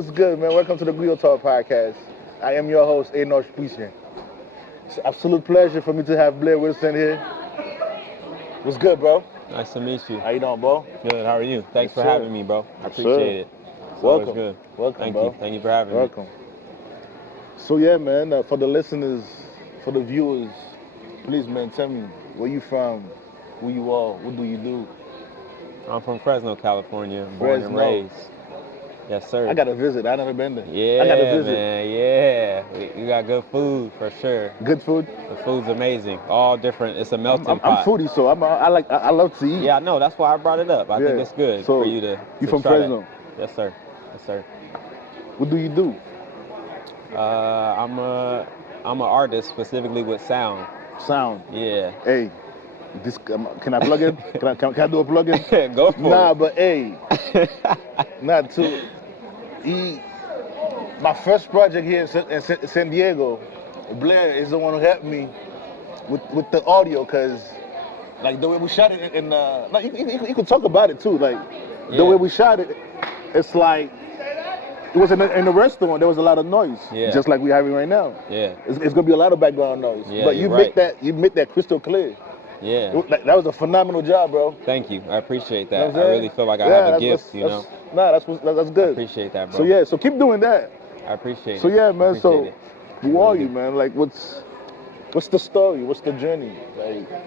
What's good, man? Welcome to the Griot Talk podcast. I am your host, Enosh Puisien. It's an absolute pleasure for me to have Blair Wilson here. What's good, bro? Nice to meet you. How you doing, bro? Good. How are you? Thanks for sir. having me, bro. I Yes, appreciate sir. it. It's Welcome. always good. Welcome, Thank bro. you. Thank you for having Welcome. So yeah, man, for the listeners, for the viewers, please, man, tell me where you from, who you are, what do you do? me. I'm from Fresno, California. Born and Fresno. raised. Yes, sir. I gotta visit. I never been there. Yeah, I gotta visit. man. Yeah. We got good food for sure. Good food. The food's amazing. All different. It's a melting I'm pot. foodie, so I love to eat. Yeah, I know. That's why I brought it up. I think it's good So, for you to. You from try Fresno? That. Yes, sir. Yes, sir. What do you do? I'm an artist specifically with sound. Sound. Yeah. Hey, this can I plug in? Can I do a plug in? Go for it. Nah, but hey, not too. My first project here in San Diego, Blair is the one who helped me with the audio, cause like the way we shot it in like you could talk about it too, like the way we shot it, it's like it was in a restaurant. There was a lot of noise, just like we're having right now. Yeah. It's gonna be a lot of background noise, Yeah, but you make that crystal clear. Yeah. That was a phenomenal job, bro. Thank you. I appreciate You know that. what I'm I really feel like I have a gift, you know. That's good. I appreciate that, bro. So keep doing that. I appreciate it. So yeah, man. Appreciate So it. who are you, man? Like, what's the story? What's the journey?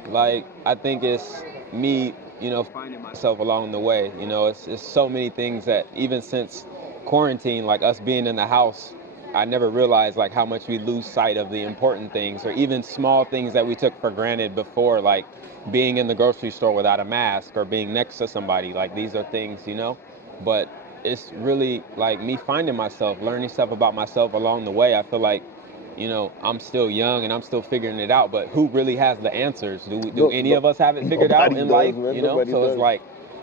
Like, I think it's me, you know, finding myself along the way. You know, it's so many things that even since quarantine, like us being in the house, I never realized like how much we lose sight of the important things, or even small things that we took for granted before, like being in the grocery store without a mask or being next to somebody. Like, these are things, you know, but it's really like me finding myself, learning stuff about myself along the way. I feel like, you know, I'm still young and I'm still figuring it out, but who really has the answers? Do any of us have it figured out in life? Man, you know, so it's like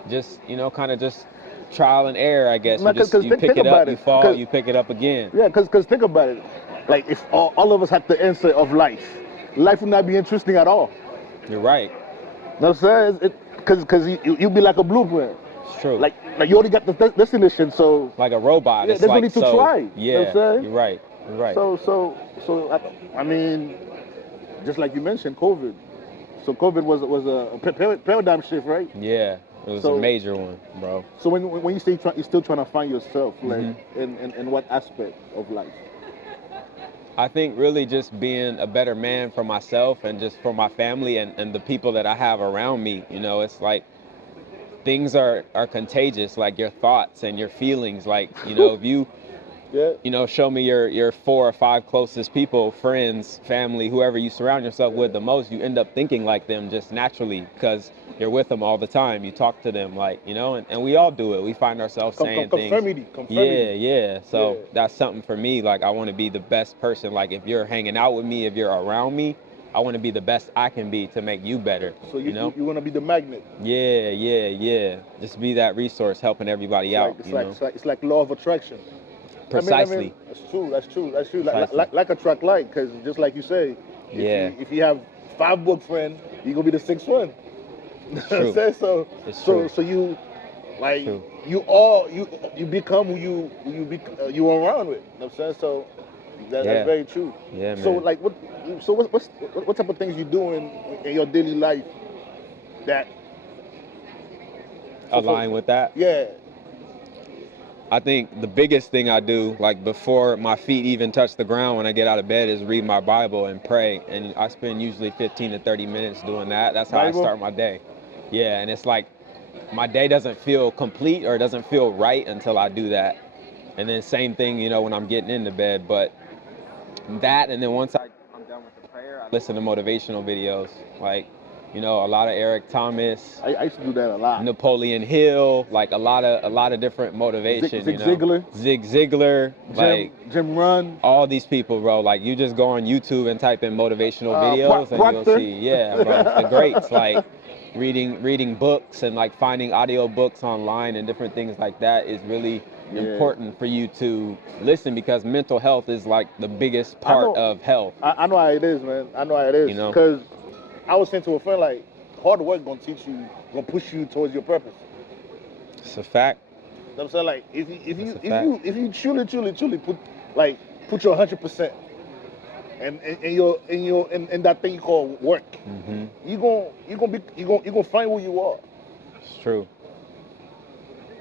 just, you know, kind of just trial and error, I guess. You pick it up, you fall, you pick it up again. Yeah, because think about it. Like, if all of us had the answer of life would not be interesting at all. You're right. You know what I'm saying? Because you'd be like a blueprint. It's true. Like you already got the destination, so like a robot. Yeah, it's there's like no need to try. Yeah, you know what I'm saying? You're right. You're right. So I mean, just like you mentioned, COVID. So COVID was a paradigm shift, right? Yeah, it was a major one, bro. So when you say you're still trying to find yourself, like in what aspect of life? I think really just being a better man for myself and just for my family and the people that I have around me. You know, it's like things are contagious, like your thoughts and your feelings. Like, you know, if you you know, show me your 4 or 5 closest people, friends, family, whoever you surround yourself with the most, you end up thinking like them just naturally because you're with them all the time. You talk to them, like, you know, and we all do it. We find ourselves saying things. Yeah. So that's something for me. Like, I want to be the best person. Like, if you're hanging out with me, if you're around me, I want to be the best I can be to make you better. So you know, you want to be the magnet. Yeah. Just be that resource helping everybody out. It's like law of attraction. Precisely. I mean, that's true. Like attract like, because just like you say, if you have 5 book friends, you're gonna be the 6th one. It's true. So you, like, you become who you are around with. You know what I'm saying? So that's very true. Yeah, man. So like, what type of things you doing in your daily life that align with that? Yeah. I think the biggest thing I do, like before my feet even touch the ground when I get out of bed, is read my Bible and pray. And I spend usually 15 to 30 minutes doing that. That's how I start my day. Yeah, and it's like my day doesn't feel complete or it doesn't feel right until I do that. And then same thing, you know, when I'm getting into bed. But that, and then once I'm done with the prayer, I listen to motivational videos. Like, you know, a lot of Eric Thomas. I used to do that a lot. Napoleon Hill, like a lot of different motivation. Zig Ziglar. Zig Ziglar, Jim Run. All these people, bro. Like, you just go on YouTube and type in motivational videos, and you'll see, bro, the greats. Like reading books and like finding audio books online and different things like that is really important for you to listen, because mental health is like the biggest part of health. I know how it is, man. I know how it is. You know, because I was saying to a friend, like, hard work gonna push you towards your purpose. It's a fact. I'm saying, like, if That's a fact. you truly put your 100% in that thing you call work, Mm-hmm. you gonna find who you are. It's true.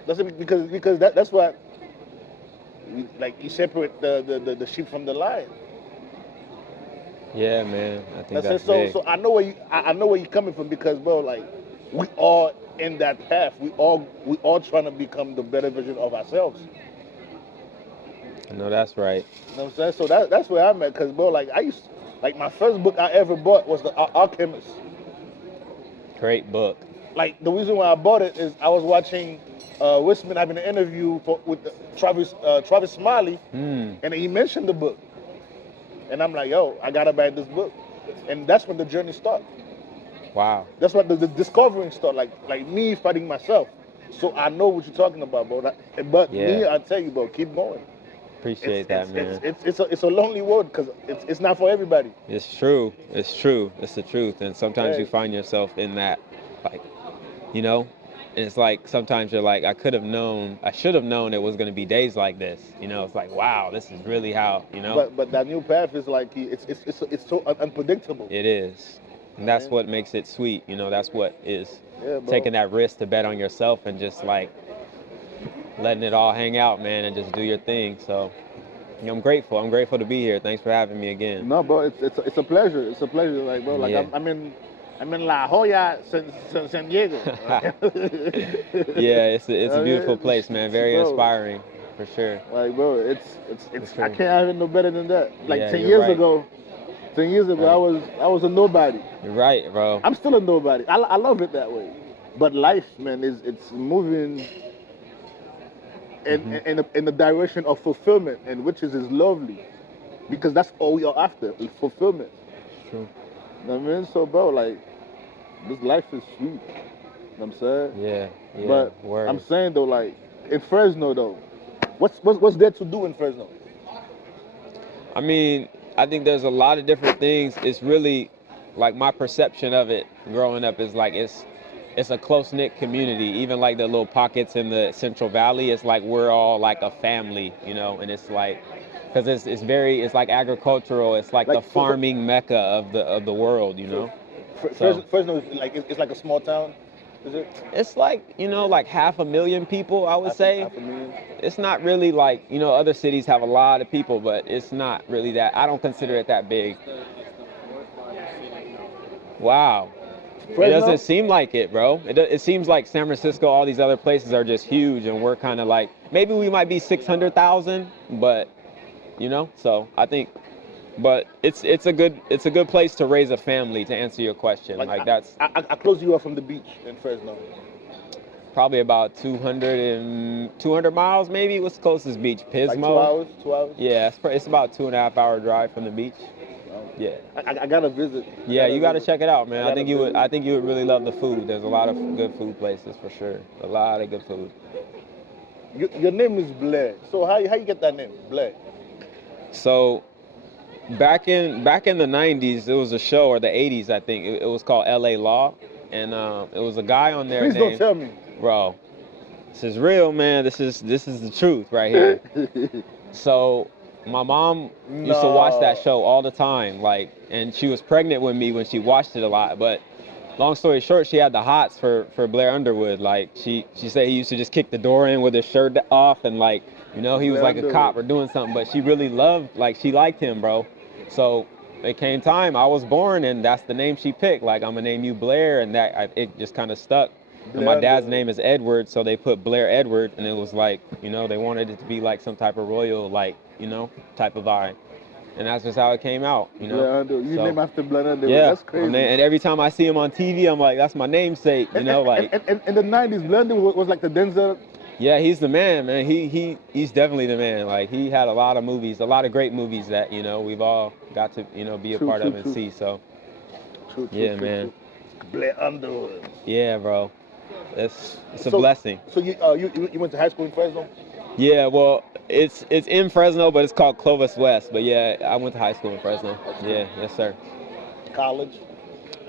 That's it, because that's why like you separate the sheep from the lion. Yeah, man. I think That's it. that's So big. so I know where you're coming from because, bro, like, we all in that path. We all trying to become the better version of ourselves. I know that's right. You know what I'm saying? So that's where I'm at. Cause, bro, like, like, my first book I ever bought was The Alchemist. Great book. Like, the reason why I bought it is I was watching Will Smith having an interview with Travis Smiley, and he mentioned the book, and I'm like, yo, I gotta buy this book, and that's when the journey started. Wow. That's what the discovering started. Like me fighting myself. So I know what you're talking about, bro. But me, Yeah. I tell you, bro, keep going. Appreciate that, man. It's a lonely road because it's not for everybody. It's true. It's true. It's the truth. And sometimes Yeah. you find yourself in that, like, you know, and it's like sometimes you're like, I should have known it was going to be days like this. You know, it's like, wow, this is really how, you know. But that new path is like it's so unpredictable. It is. And that's Yeah. what makes it sweet. You know, that's what is Yeah, bro. taking that risk to bet on yourself and just like letting it all hang out, man, and just do your thing. So I'm grateful. I'm grateful to be here. Thanks for having me again. No, bro, it's a pleasure. It's a pleasure, like, bro. Like, Yeah. I'm in La Jolla, San Diego. Yeah, it's a beautiful place, man. Very Bro. inspiring, for sure. Like, bro, it's For I sure. can't have it no better than that. Like, Yeah, 10 you're years right. ago, 10 years ago, Right. I was a nobody. You're right, bro. I'm still a nobody. I love it that way. But life, man, it's moving in the direction of fulfillment, and which is lovely, because that's all we are after, is fulfillment. It's true. You know what I mean? So, bro, like, this life is sweet. You know what I'm saying? Yeah, yeah. But word. I'm saying, though, like, in Fresno, though, what's there to do in Fresno? I mean, I think there's a lot of different things. It's really, like, my perception of it growing up is like it's a close-knit community. Even like the little pockets in the Central Valley, it's like we're all like a family, you know. And it's like, because it's like agricultural. It's like the farming mecca of the world, you know. Fresno is like, it's like a small town, is it? It's like, you know, like 500,000 people, I would say. 500,000. It's not really like, you know, other cities have a lot of people, but it's not really that. I don't consider it that big. Wow. Fresno? It doesn't seem like it, bro. It seems like San Francisco, all these other places are just huge, and we're kind of like, maybe we might be 600,000, but, you know, so I think, but it's a good place to raise a family, to answer your question. Like that's I close you off from the beach in Fresno. probably about 200 miles, maybe. What's the closest beach? Pismo? Like 2 hours? 2 hours? Yeah, it's about 2.5 hour drive from the beach. Yeah. I gotta visit. Yeah, you gotta check it out, man. I I think you would really love the food. There's a lot of good food places for sure. A lot of good food. Your name is Blair. So how you get that name, Blair? So back in the 90s, it was a show, or the 80s, I think. It was called LA Law, and it was a guy on there. Please don't tell me. Bro, this is real, man. This is the truth right here. So my mom used to watch that show all the time, like, and she was pregnant with me when she watched it a lot. But long story short, she had the hots for Blair Underwood. Like, she said he used to just kick the door in with his shirt off, and, like, you know, he was like a cop or doing something. But she really she liked him, bro. So it came time, I was born, and that's the name she picked. Like, I'm gonna name you Blair, and it just kind of stuck. And my dad's name is Edward, so they put Blair Edward, and it was like, you know, they wanted it to be like some type of royal, like, you know, type of vibe. And that's just how it came out, you know. Blair Underwood. You name after Blair Underwood. Yeah, That's crazy. and every time I see him on TV, I'm like, that's my namesake, you know, like. And in the 90s, Blair Underwood was like the Denzel. Yeah, he's the man, man. He's definitely the man. Like, he had a lot of movies, a lot of great movies that, you know, we've all got to, you know, be a part of and see. So, yeah, man. Blair Underwood. Yeah, bro. It's a blessing. So you went to high school in Fresno? Yeah, well, it's in Fresno, but it's called Clovis West. But yeah, I went to high school in Fresno. Yeah, yes, sir. College?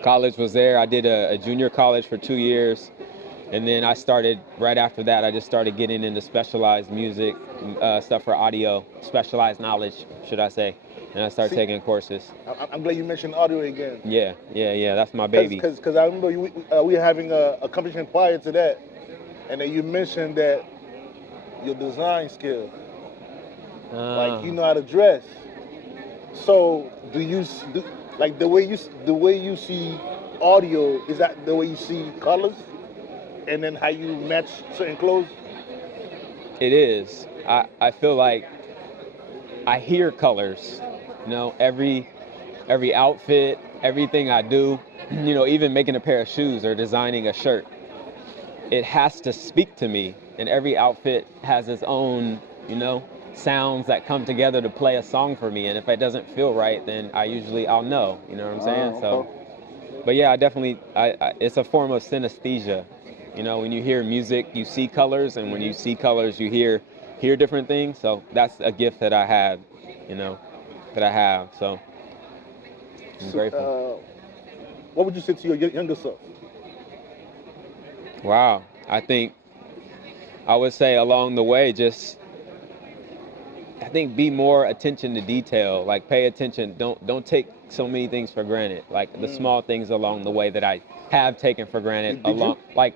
College was there. I did a junior college for 2 years. And then I started, right after that, I just started getting into specialized music, stuff for audio, specialized knowledge, should I say. And I started taking courses. I'm glad you mentioned audio again. Yeah, that's my baby. Because I remember we were having a conversation prior to that, and then you mentioned that your design skill, like you know how to dress. So like the way you see audio, is that the way you see colors? And then how you match certain clothes? It is. I feel like I hear colors, you know, every outfit, everything I do, you know, even making a pair of shoes or designing a shirt, it has to speak to me. And every outfit has its own, you know, sounds that come together to play a song for me. And if it doesn't feel right, then I'll know, you know what I'm saying? Okay. So, but yeah, I definitely, it's a form of synesthesia. You know, when you hear music, you see colors, and when you see colors, you hear different things. So that's a gift that I have, you know, So I'm grateful. What would you say to your younger self? Wow, I think I would say along the way, I think be more attention to detail. Like pay attention. Don't take so many things for granted. Like the small things along the way that I have taken for granted. Like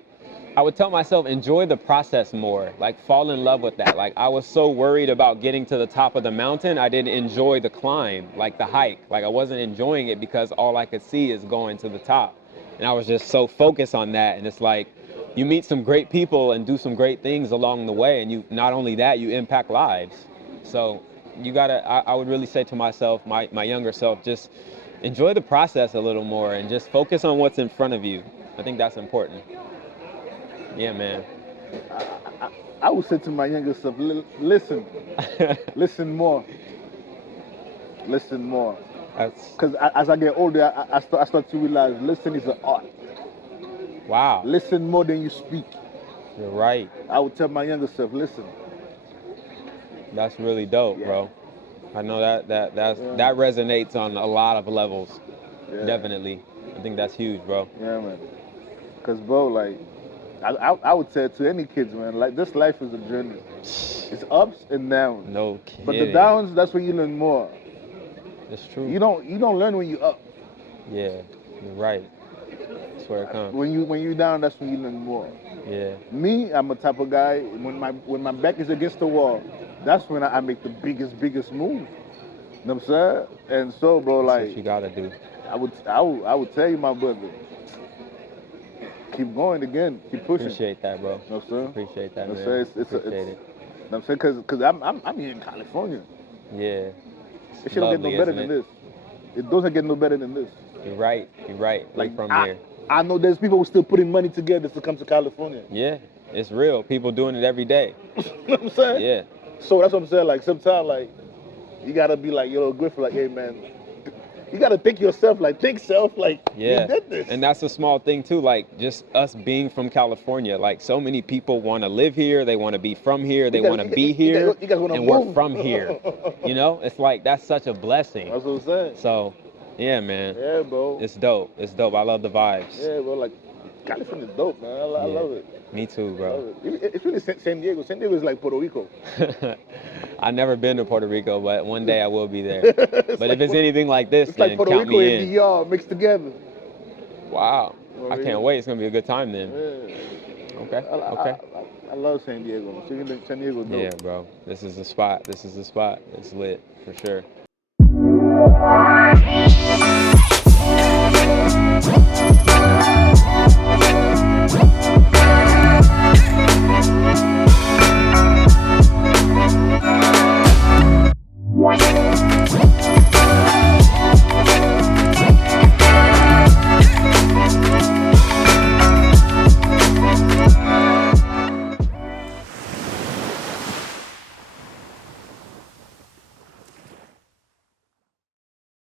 I would tell myself, enjoy the process more, like fall in love with that. Like I was so worried about getting to the top of the mountain, I didn't enjoy the climb, like the hike. Like I wasn't enjoying it because all I could see is going to the top. And I was just so focused on that. And it's like, you meet some great people and do some great things along the way. And you, not only that, you impact lives. So you gotta, I would really say to myself, my younger self, just enjoy the process a little more and just focus on what's in front of you. I think that's important. Yeah, man. I would say to my younger self, listen. Listen more. Listen more. Because as I get older, I start to realize listen is an art. Wow. Listen more than you speak. You're right. I would tell my younger self, listen. That's really dope, bro. I know that resonates on a lot of levels. Yeah. Definitely. I think that's huge, bro. Yeah, man. Because, bro, like, I would say to any kids, man, like this life is a journey. It's ups and downs. No kidding. But the downs, that's where you learn more. That's true. You don't learn when you're up. Yeah, you're right. That's where it comes. When you're down, that's when you learn more. Yeah. Me, I'm a type of guy, when my back is against the wall, that's when I make the biggest move. You know what I'm saying? And so, bro, that's like, what you gotta do. I would tell you, my brother, keep going again, keep pushing. Appreciate that, bro. You know what I'm saying? Appreciate that, man. Appreciate it. You know what I'm saying? Because I'm here in California. Yeah. It shouldn't get no better than this. It doesn't get no better than this. You're right. Like from here. I know there's people who still putting money together to come to California. Yeah, it's real. People doing it every day. You know what I'm saying? Yeah. So that's what I'm saying. Like sometimes, like you gotta be like, Griffin, like, hey man, you gotta think yourself, like think self, like yeah. You did this. And that's a small thing too. Like just us being from California. Like so many people want to live here. They want to be from here. They want to be here. And we're from here. You know, it's like that's such a blessing. That's what I'm saying. So. Yeah, man. Yeah, bro. It's dope. I love the vibes. Yeah, bro. Like, California's dope, man. I love it. Me too, bro. It's really San Diego. San Diego is like Puerto Rico. I've never been to Puerto Rico, but one day I will be there. But like if it's anything like this, it's then like Puerto count Rico me and in. DR mixed together. Wow. I can't wait. It's going to be a good time then. Yeah. Okay. I love San Diego. San Diego dope. Yeah, bro. This is the spot. It's lit, for sure.